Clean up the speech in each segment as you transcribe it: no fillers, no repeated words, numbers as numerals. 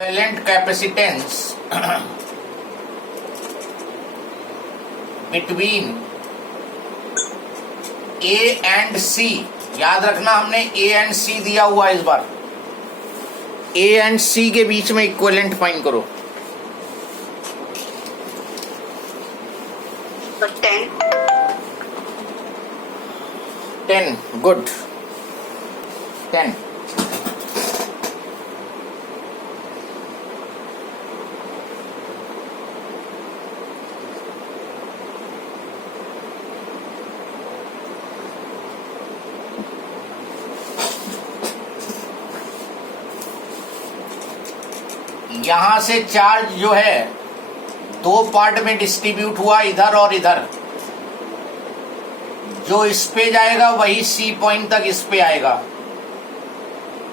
Equivalent capacitance between A and C। याद रखना हमने A and C दिया हुआ है इस बार। A and C के बीच में इक्विवेलेंट फाइंड करो। तो 10 गुड 10। यहां से चार्ज जो है दो पार्ट में डिस्ट्रीब्यूट हुआ, इधर और इधर। जो इस पे जाएगा वही सी पॉइंट तक इस पे आएगा,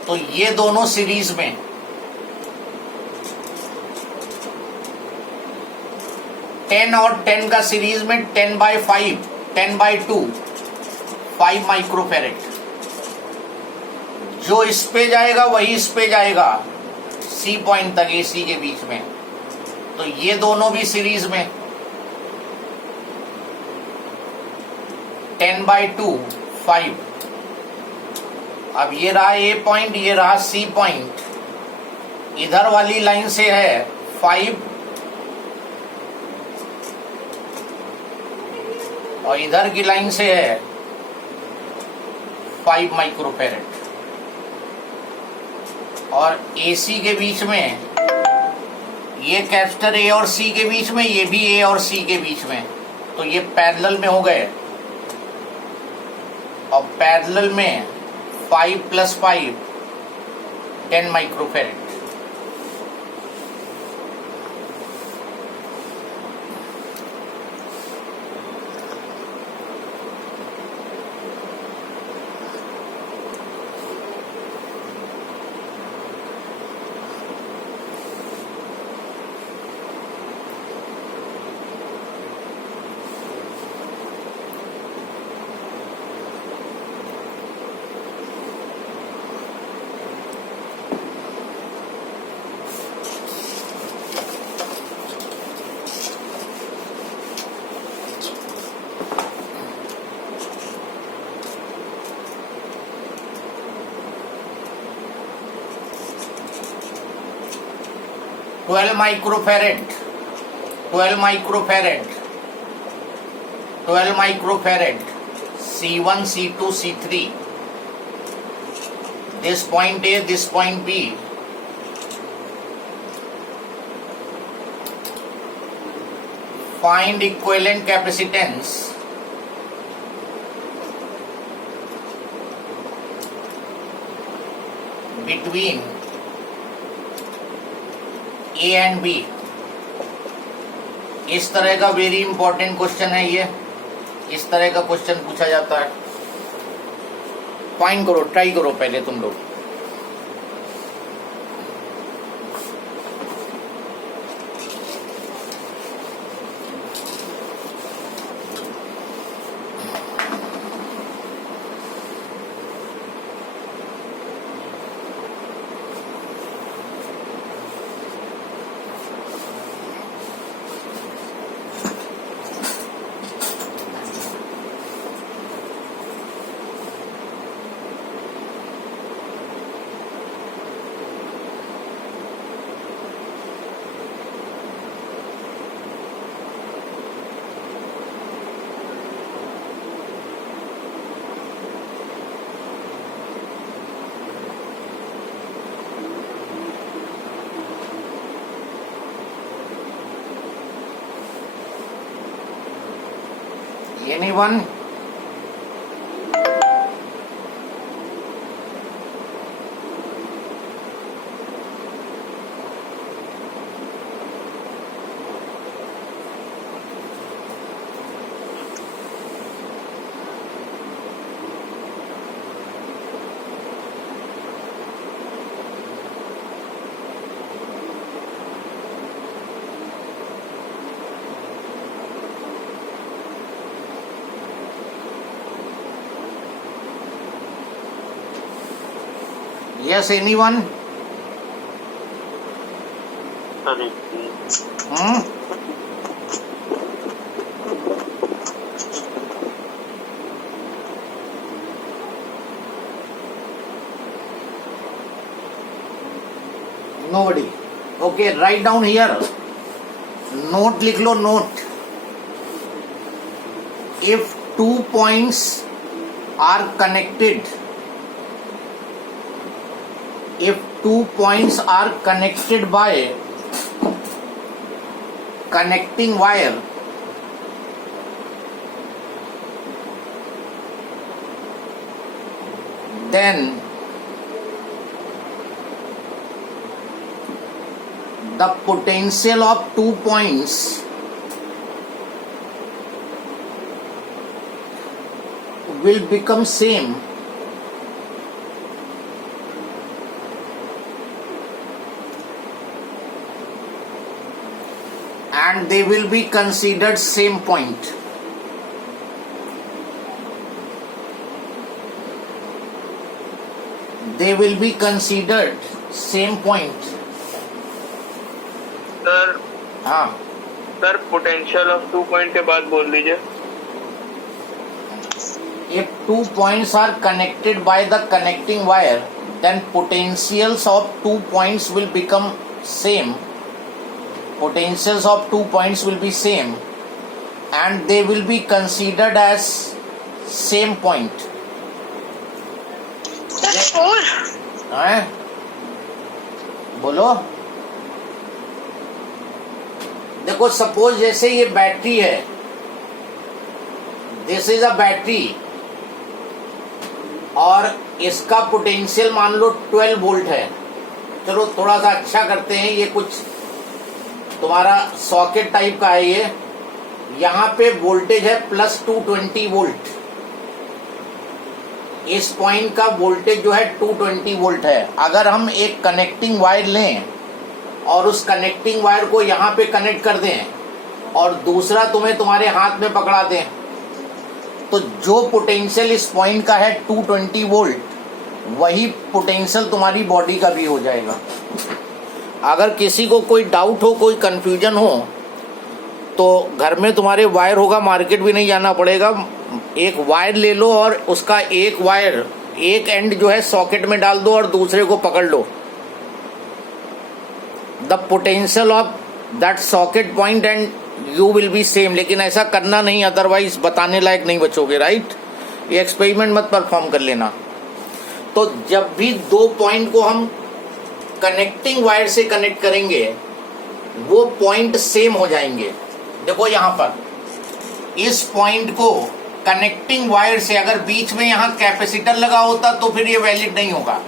तो ये दोनों सीरीज में। टेन और 10 का सीरीज में 10/5 10/2 5 माइक्रोफेरेड। जो इस पे जाएगा वही इस पे जाएगा सी पॉइंट तक, एसी के बीच में। तो ये दोनों भी सीरीज में 10/2 5। अब ये रहा ए पॉइंट, ये रहा सी पॉइंट। इधर वाली लाइन से है 5 और इधर की लाइन से है 5 माइक्रोफेरेड। और एसी के बीच में ये कैपेसिटर ए और सी के बीच में, ये भी ए और सी के बीच में, तो ये पैरेलल में हो गए। और पैरेलल में 5 + 5 10 microfarad. Twelve microfarad 12 microfarad 12 microfarad C1 C2 C3। This point A, this point B। Find equivalent capacitance between A and B। इस तरह का वेरी इंपॉर्टेंट क्वेश्चन है ये। इस तरह का क्वेश्चन पूछा जाता है। फाइंड करो, ट्राई करो पहले तुम लोग। Anyone? Yes, anyone? अरे nobody. Okay, write down here. Note लिख लो, note. If 2 points are connected, if 2 points are connected by connecting wire, then the potential of 2 points will become same and they will be considered same point. They will be considered same point. Sir हाँ, sir potential of 2 point के बाद बोल दीजिए. if 2 points are connected by the connecting wire, then potentials of 2 points will become same. Potentials of 2 points will be same and they will be considered as same point. हैं? बोलो. देखो, suppose जैसे ये battery है, this is a battery और इसका potential मान लो 12 volt है. चलो थोड़ा सा अच्छा करते हैं, ये कुछ तुम्हारा सॉकेट टाइप का है. ये यहाँ पे वोल्टेज है प्लस 220 वोल्ट. इस पॉइंट का वोल्टेज जो है 220 वोल्ट है. अगर हम एक कनेक्टिंग वायर लें और उस कनेक्टिंग वायर को यहाँ पे कनेक्ट कर दें और दूसरा तुम्हें तुम्हारे हाथ में पकड़ा दें, तो जो पोटेंशियल इस पॉइंट का है 220 वोल्ट, वही पोटेंशियल तुम्हारी बॉडी का भी हो जाएगा. अगर किसी को कोई डाउट हो, कोई कंफ्यूजन हो, तो घर में तुम्हारे वायर होगा, मार्केट भी नहीं जाना पड़ेगा. एक वायर ले लो और उसका एक वायर, एक एंड जो है सॉकेट में डाल दो और दूसरे को पकड़ लो. The potential of that socket point and you will be same. लेकिन ऐसा करना नहीं, अदरवाइज बताने लायक नहीं बचोगे. राइट? ये एक्सपेरिमेंट मत परफॉर्म कर लेना. तो जब भी 2 पॉइंट को हम कनेक्टिंग वायर से कनेक्ट करेंगे, वो पॉइंट सेम हो जाएंगे. देखो यहां पर इस पॉइंट को कनेक्टिंग वायर से, अगर बीच में यहां कैपेसिटर लगा होता तो फिर ये वैलिड नहीं होगा.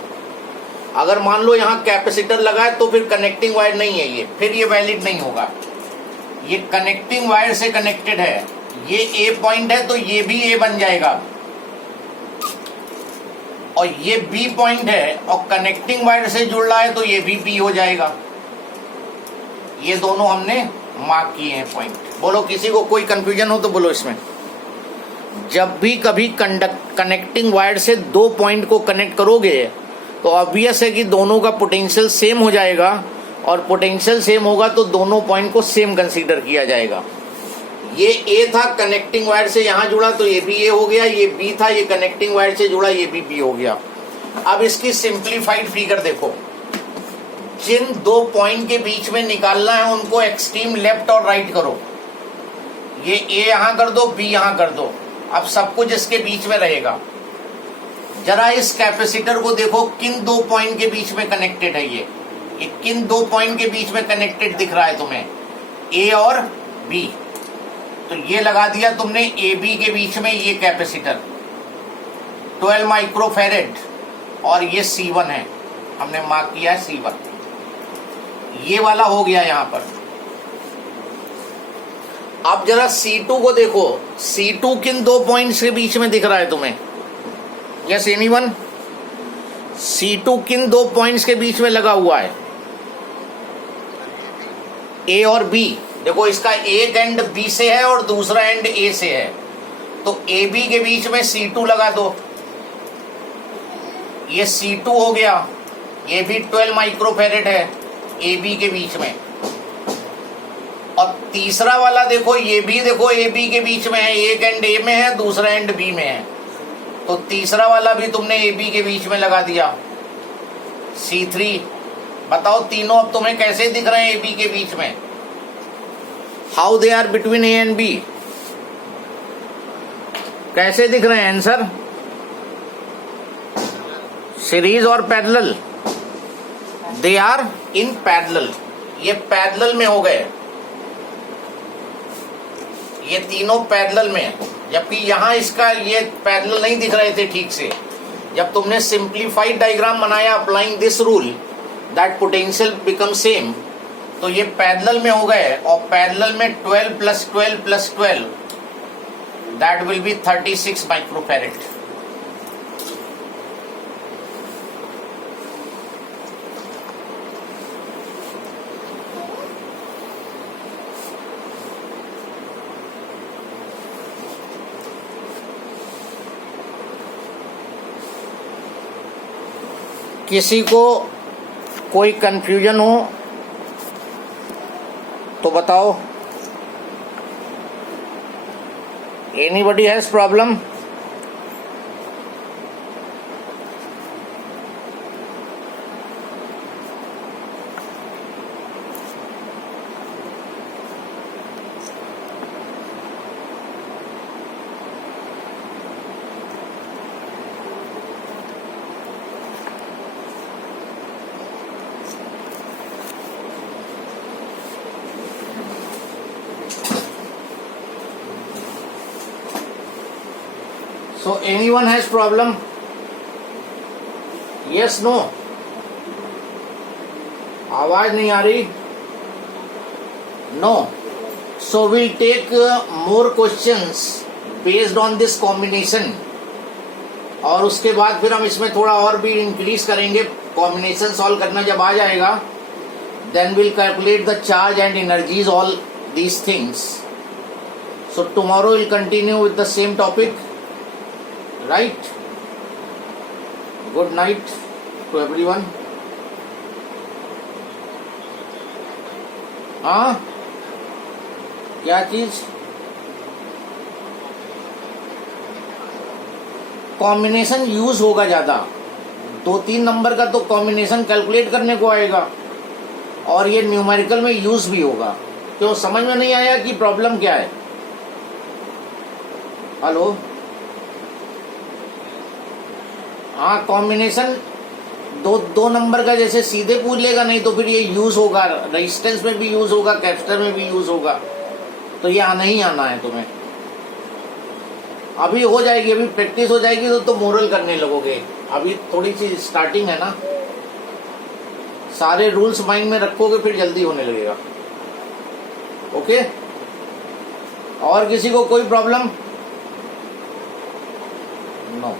अगर मान लो यहां कैपेसिटर लगा है तो फिर कनेक्टिंग वायर नहीं है, ये फिर ये वैलिड नहीं होगा. ये कनेक्टिंग वायर से कनेक्टेड है, ये ए पॉइंट है तो ये भी ए बन जाएगा, और ये बी पॉइंट है और कनेक्टिंग वायर से जुड़ रहा है तो ये भी बी हो जाएगा. ये दोनों हमने मार्क किए हैं पॉइंट. बोलो, किसी को कोई कंफ्यूजन हो तो बोलो. इसमें जब भी कभी कनेक्टिंग वायर से 2 पॉइंट को कनेक्ट करोगे तो ऑब्वियस है कि दोनों का पोटेंशियल सेम हो जाएगा, और पोटेंशियल सेम होगा तो दोनों पॉइंट को सेम कंसीडर किया जाएगा. ये ए था, कनेक्टिंग वायर से यहां जुड़ा तो ये भी ए हो गया. ये बी था, ये कनेक्टिंग वायर से जुड़ा, ये भी बी हो गया. अब इसकी सिंप्लीफाइड फिगर देखो. जिन 2 पॉइंट के बीच में निकालना है उनको एक्सट्रीम लेफ्ट और राइट करो. ये ए यहां कर दो, बी यहां कर दो. अब सब कुछ इसके बीच में रहेगा. जरा इस कैपेसिटर को देखो, किन 2 पॉइंट के बीच में कनेक्टेड है. ये किन 2 पॉइंट के बीच में कनेक्टेड दिख रहा है तुम्हें? ए और बी. तो ये लगा दिया तुमने ए बी के बीच में ये कैपेसिटर 12 माइक्रोफेरेड, और ये C1 है, हमने मार्क किया है C1. ये वाला हो गया यहां पर. अब जरा C2 को देखो. C2 किन 2 पॉइंट्स के बीच में दिख रहा है तुम्हें? Yes anyone? C2 किन 2 पॉइंट्स के बीच में लगा हुआ है? ए और बी. देखो, इसका एक एंड बी से है और दूसरा एंड ए से है, तो ए बी के बीच में C2 लगा दो. ये C2 हो गया. ये भी 12 माइक्रोफेरेड है ए बी के बीच में. तीसरा वाला देखो, ये भी देखो ए बी के बीच में है, एक एंड ए में है, दूसरा एंड बी में है, तो तीसरा वाला भी तुमने ए बी के बीच में लगा दिया C3। बताओ तीनों अब तुम्हें कैसे दिख रहे हैं ए बी के बीच में? How they are between A and B, कैसे दिख रहे हैं आंसर? सीरीज और parallel? They are in parallel, ये पैरेलल में हो गए, ये तीनों पैरेलल में है, जबकि यहां इसका ये पैरेलल नहीं दिख रहे थे ठीक से। जब तुमने सिंप्लीफाइड डायग्राम बनाया applying this rule that potential become same, तो ये पैरेलल में हो गए, और पैरेलल में 12 + 12 + 12 दैट विल बी 36 माइक्रोफैरेड। किसी को कोई कंफ्यूजन हो तो बताओ। Anybody has problem? So anyone has problem? Yes, no? आवाज नहीं आ रही? No. So we'll take more questions based on this combination. और उसके बाद फिर हम इसमें थोड़ा और भी इंक्रीज करेंगे। कॉम्बिनेशन सॉल्व करना जब आ जाएगा, then we'll calculate the charge and energies, all these things. So tomorrow we'll continue with the same topic. Right? Good night to everyone. हाँ, क्या चीज? कॉम्बिनेशन यूज होगा ज्यादा, 2-3 नंबर का तो कॉम्बिनेशन कैलकुलेट करने को आएगा, और ये न्यूमेरिकल में यूज भी होगा। तो समझ में नहीं आया कि प्रॉब्लम क्या है? हेलो? हाँ, कॉम्बिनेशन दो नंबर का जैसे सीधे पूछ लेगा, नहीं तो फिर ये यूज होगा, रेजिस्टेंस में भी यूज होगा, कैपेसिटर में भी यूज होगा, तो ये आना ही आना है तुम्हें। अभी हो जाएगी, अभी प्रैक्टिस हो जाएगी तो मोरल करने लगोगे। अभी थोड़ी सी स्टार्टिंग है ना, सारे रूल्स माइंड में रखोगे फिर जल्दी होने लगेगा। ओके? और किसी को कोई प्रॉब्लम? नो।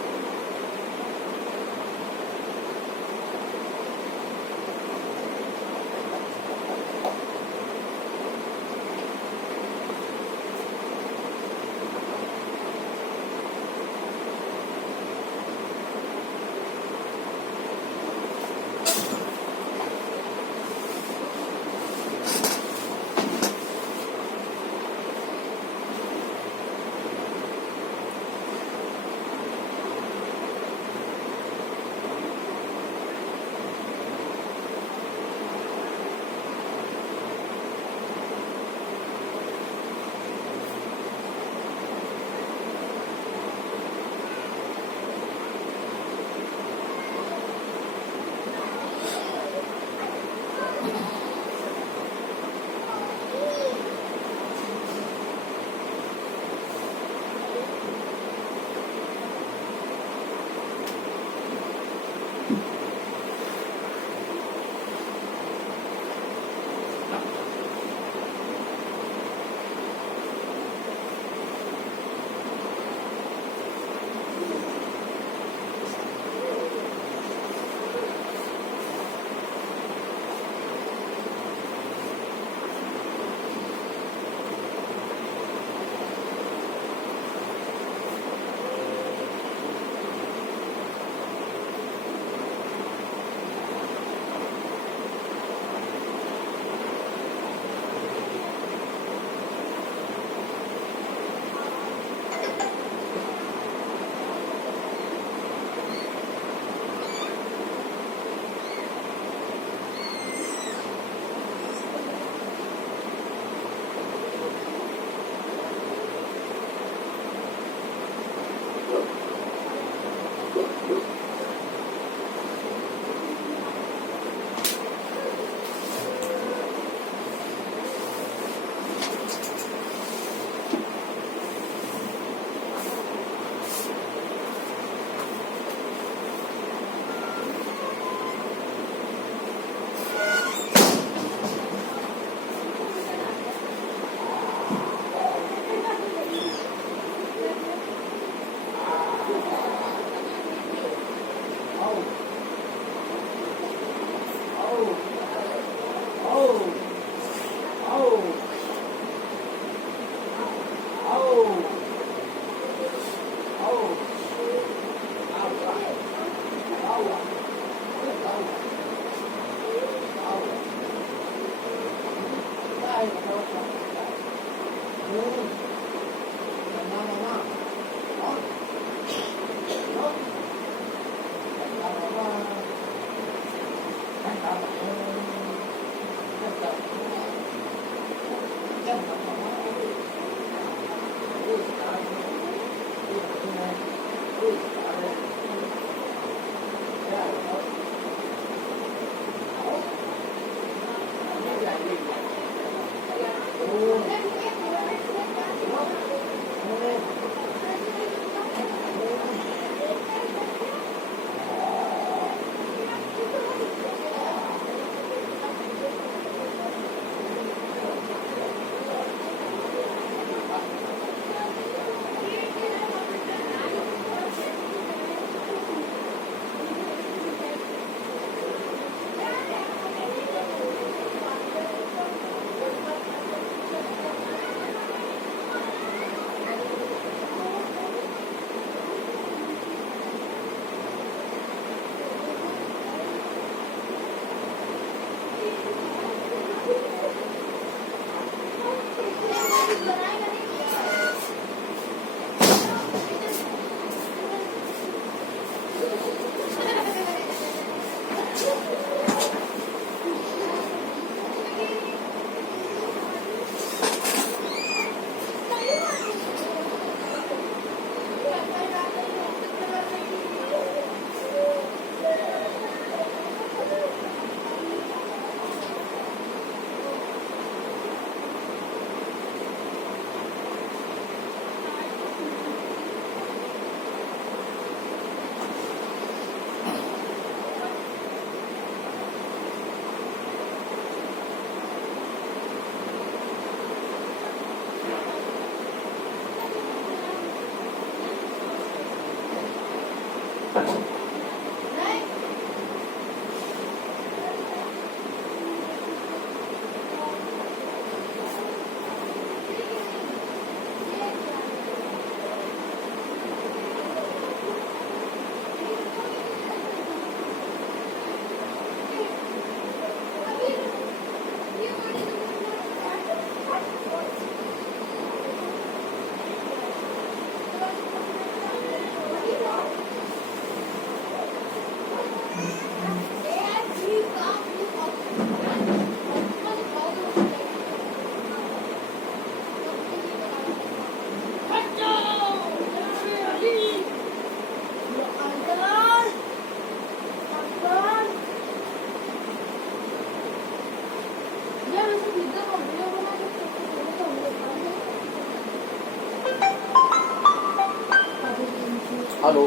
हेलो,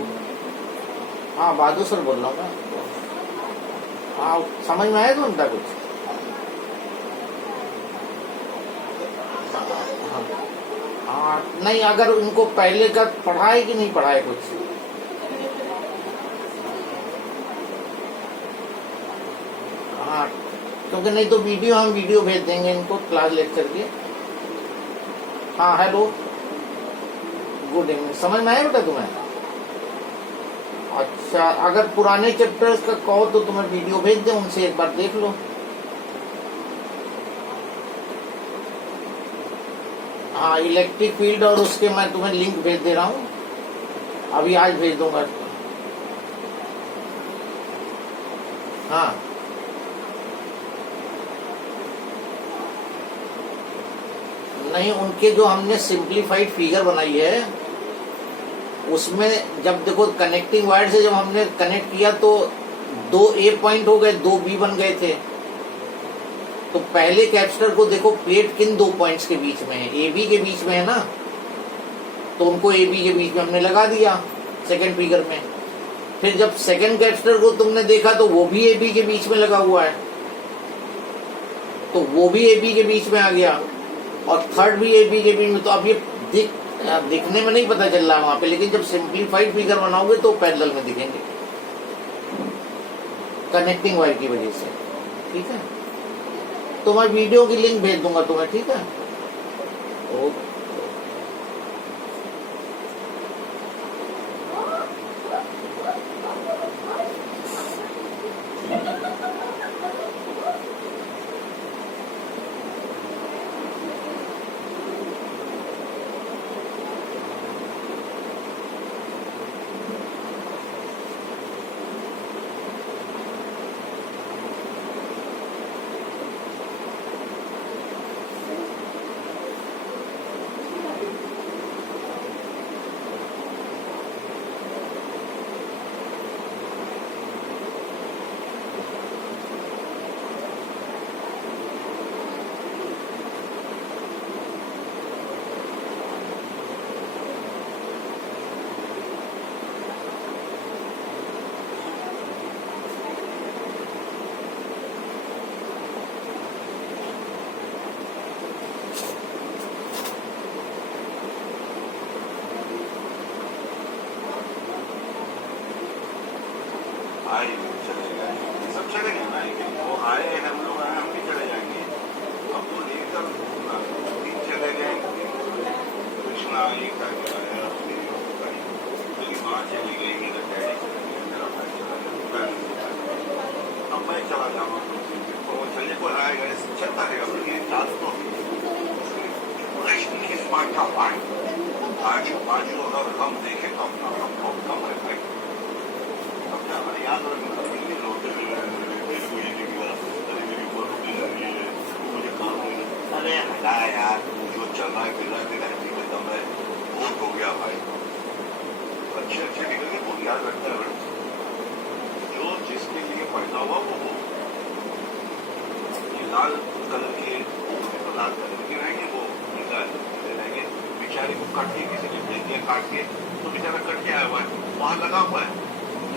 हाँ बहादुर सर बोल रहा हूँ मैं। हाँ समझ में आया तो उनका कुछ? हाँ नहीं, अगर उनको पहले का पढ़ा है कि नहीं पढ़ा है कुछ? हाँ, क्योंकि नहीं तो हम वीडियो भेज देंगे इनको क्लास लेक्चर के। हाँ हेलो, गुड इवनिंग। समझ में आया बेटा तुम्हें? अच्छा, अगर पुराने चैप्टर्स का कहो तो तुम्हें वीडियो भेज दे, उनसे एक बार देख लो। हाँ, इलेक्ट्रिक फील्ड और उसके मैं तुम्हें लिंक भेज दे रहा हूँ, अभी आज भेज दूंगा। हाँ नहीं, उनके जो हमने सिंप्लीफाइड फिगर बनाई है उसमें जब देखो कनेक्टिंग वायर से जब हमने कनेक्ट किया तो 2 A पॉइंट हो गए, 2 B बन गए थे। तो पहले कैपेसिटर को देखो प्लेट किन 2 पॉइंट्स के बीच में है, AB के बीच में है ना, तो उनको AB के बीच में हमने लगा दिया सेकंड फिगर में। फिर जब सेकंड कैपेसिटर को तुमने देखा तो वो भी AB के बीच में लगा हुआ है, तो वो भी AB के बीच में आ गया, और थर्ड भी AB के बीच में। तो अब ये दिखने में नहीं पता चल रहा है वहां पे, लेकिन जब सिंप्लीफाइड फिगर बनाओगे तो पैरेलल में दिखेंगे कनेक्टिंग वायर की वजह से। ठीक है, तो मैं वीडियो की लिंक भेज दूंगा तुम्हें। ठीक है, ओके। वही कर गया मेरी गाड़ी मेरी माँ चली गई मेरा डैडी मेरा भाई चला गया अब मैं चला जाऊँगा तो वो चलने को आएगा चलता रहेगा ये रात को स्मार्ट का पानी आज को अगर हम देखें तो अपना हम बहुत कम है भाई अपना हमारे याद रखना मुझे काम अरे हटा यार जो चल रहा है फिर रहा है में दम है बहुत हो गया भाई अच्छे अच्छे निकल के बहुत याद रखता है जो जिसके लिए पैदा हुआ वो ये लाल कलर के तो लाल कलर के रहेंगे वो रहेंगे बेचारे को काट के किसी ने दे दिया काट के तो बेचारा कट के आया हुआ है वहां लगा हुआ है